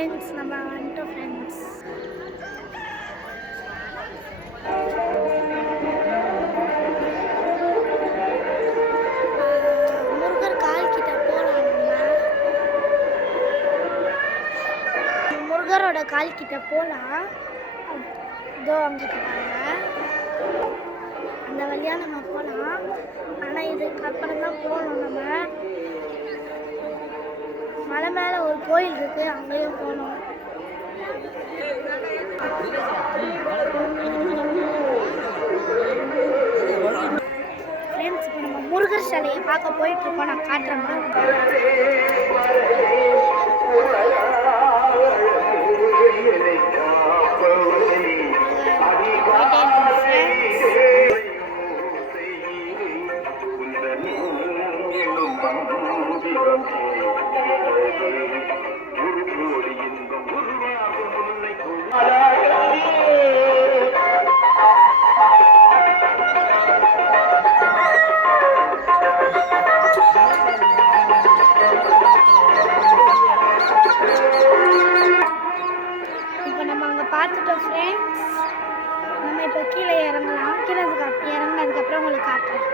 Friends, நம்ம வந்துட்டோம் friends. Murugar கால் கிட்ட போகலாம். நம்ம முருகரோட கால் கிட்ட போகலாம். இதோ அங்கிட்ட பாருங்க, அந்த வழியா நம்ம போகலாம். ஆனால் இதுக்கப்புறம் தான் போகணும். நம்ம மலை மேலே ஒரு கோயில் இருக்கு, அங்கேயும் போகணும். ஃப்ரெண்ட்ஸ், இப்போ நம்ம முருகர் சிலையை பார்க்க போயிட்டு இருக்கோம். நான் காட்டுறேன் பாருங்க. இப்போ நம்ம அங்கே பார்த்துட்டோம் ஃப்ரெண்ட்ஸ். நம்ம இப்போ கீழே இறங்கலாம். கீழே இறங்கினதுக்கப்புறம் உங்களுக்கு காட்டுறேன்.